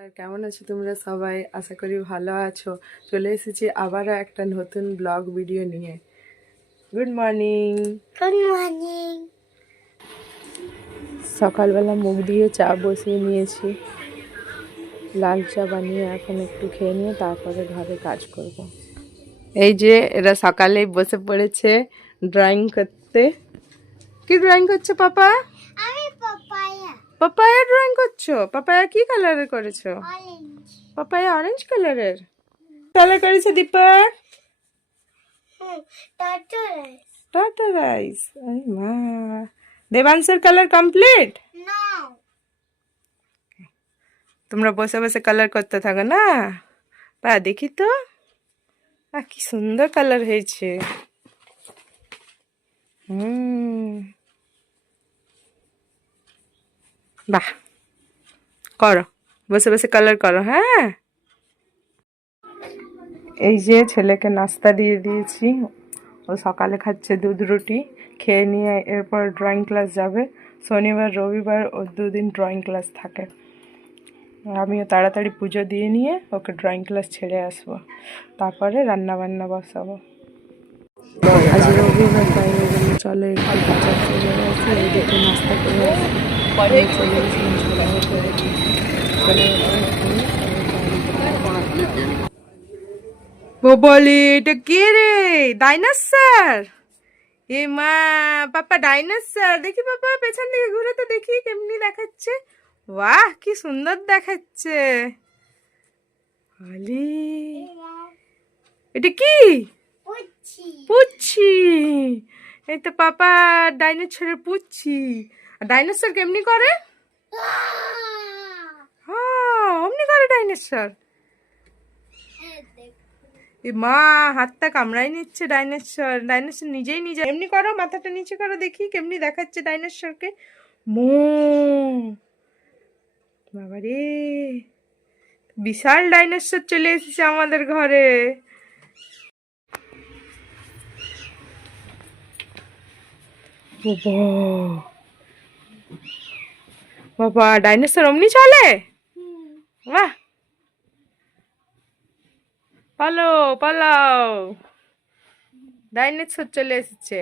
আর কেমন আছো তোমরা সবাই? আশা করি ভালো আছো। চলে এসেছি আবারও একটা নতুন ব্লগ ভিডিও নিয়ে। Good morning. Good morning. সকালবেলা মুখ দিয়ে চা বসিয়ে নিয়েছি, লাল চা বানিয়ে এখন একটু খেয়ে নিয়ে তারপরে ঘরে কাজ করব। এই যে এরা সকালেই বসে পড়েছে ড্রয়িং করতে। কি ড্রয়িং করছো পাপা? আমি পাপায়া। পাপায়া ড্রয়িং করছো? পাপায়া কি কালারের করেছো? অরেঞ্জ। পাপায়া অরেঞ্জ কালারের কালার করেছে দীপক। টাটারাইস। Tata rice. মা, দেবাংশের কালার কমপ্লিট। নাও। তোমরা বসে বসে কালার করতে থাকো না? বা দেখি তো, কি সুন্দর কালার হয়েছে। বাহ, করো, বসে বসে কালার করো। হ্যাঁ, এই যে ছেলেকে নাস্তা দিয়ে দিয়েছি, ও সকালে খাচ্ছে দুধ রুটি, খেয়ে নিয়ে এরপর ড্রয়িং ক্লাস যাবে। শনিবার রবিবার ওর দুদিন ড্রয়িং ক্লাস থাকে। আমিও তাড়াতাড়ি পুজো দিয়ে নিয়ে ওকে ড্রয়িং ক্লাস ছেড়ে আসবো, তারপরে রান্না বান্না বসাবো। আজ রবিবার, তাই বললো চলো একটু বাজার চলে আসি, ওইদিকে নাস্তা করে আসি। চলে বলি, এটা কে রে? ডাইনোসর? এ মা, পাপা ডাইনোসর দেখি। পাপা পেছন দিকে ঘুরে তো দেখি কেমনি দেখাচ্ছে। বাহ, কি সুন্দর দেখাচ্ছে। বলি, এটা কি? পুচ্ছি। এই তো পাপা ডাইনোসরের পুচ্ছি। আর ডাইনোসর কেমনি করে? হ্যাঁ, অমনি করে ডাইনোসর। এ মা, হাতটা কামড়াই নিচ্ছে ডাইনোসর। ডাইনোসর নিজেই নিজে এমনি করো, মাথাটা নিচে করো দেখি কেমনি দেখাচ্ছে ডাইনোসরকে। মো, বাবারে, বিশাল ডাইনোসর চলে এসেছে আমাদের ঘরে। বাবা, ডাইনোসর অমনি চলে? বাহ, পালো পালাও, ডাইনোসর চলে এসেছে।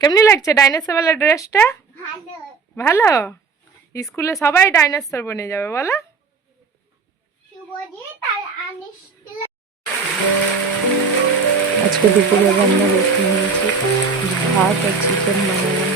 কেমনি লাগছে ডাইনোসর वाला ড্রেসটা? ভালো। ভালো? স্কুলে সবাই ডাইনোসর বনে যাবে বলো। আজকে দুপুরে রান্না বেশি হয়েছে, ভাত আর চিকেন বানালাম।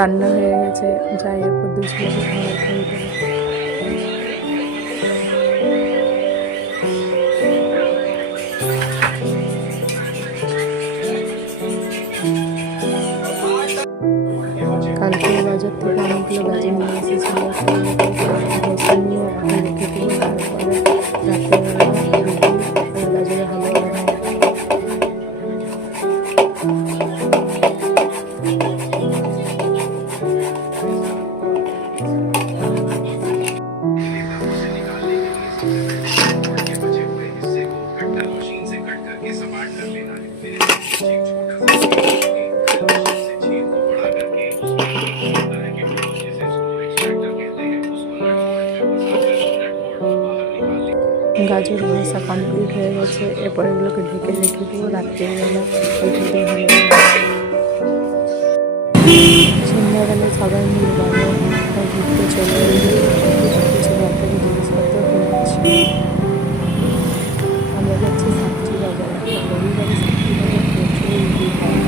রান্না হয়ে গেছে, যাই এরপর দুই ছেলেকে খাবার খেয়ে দেবো। কালকে বাজার থেকে অনেকগুলো গাজর নিয়ে এসেছিল, নিয়ে এখন রেখে দিই, তারপরে রাত্রেবেলা রুটি আর গাজরের হালুয়া বানাবো। কাজের ভাষা কমপ্লিট হয়ে গেছে। এরপর এগুলোকে ঢেকে রেখে দেবো রাত্রিবেলা ওইটাতে ভালো লাগে। সন্ধ্যাবেলায় সবাই মিলে বাজার ঘুরতে চলে এলো। কিছু ঘর থেকে জিনিসপত্র কিনেছি। আমরা যাচ্ছি সাতটি বাজার। এখন রবিবারে সাতটি বাজার প্রচুর ভিড় হয়।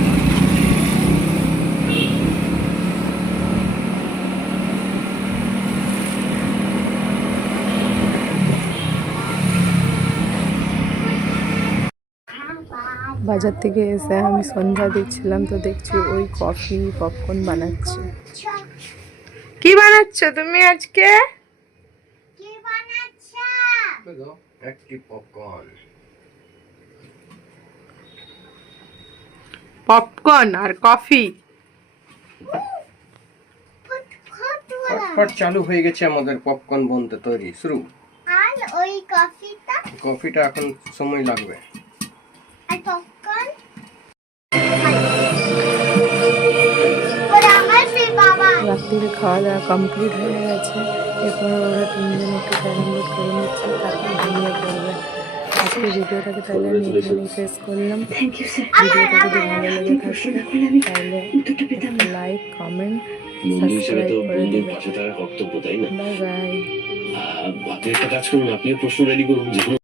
বাজার থেকে এসে আমি সন্ধ্যা দিচ্ছিলাম, তো দেখছি ওই কফি পপকর্ন বানাচ্ছে। কি বানাচ্ছ তুমি আজকে? কি বানাচ্ছ? একটি পপকর্ন। পপকর্ন আর কফি। ফটফট চালু হয়ে গেছে আমাদের পপকর্ন বনতে তৈরি শুরু। আর ওই কফিটা কফিটা এখন সময় লাগবে। আর পপকর্ন ওরা আমার সেই বাবা রাত্রিরে খাওয়া দাওয়া কমপ্লিট হয়ে গেছে। এরপর ওরা তিনজন একটু ক্যারাম বোর্ড করে নিচ্ছে, তারপর ঘুমিয়ে পড়বে। আজকে ভিডিওটাকে তাহলে আমি এখানেই শেষ করলাম। ভিডিওটা যদি ভালো লেগে থাকে তাহলে লাইক কমেন্ট সাবস্ক্রাইব করে দেবেন। Bye bye. আপনি একটা কাজ করুন, আপনিও প্রশ্ন রেডি করুন যে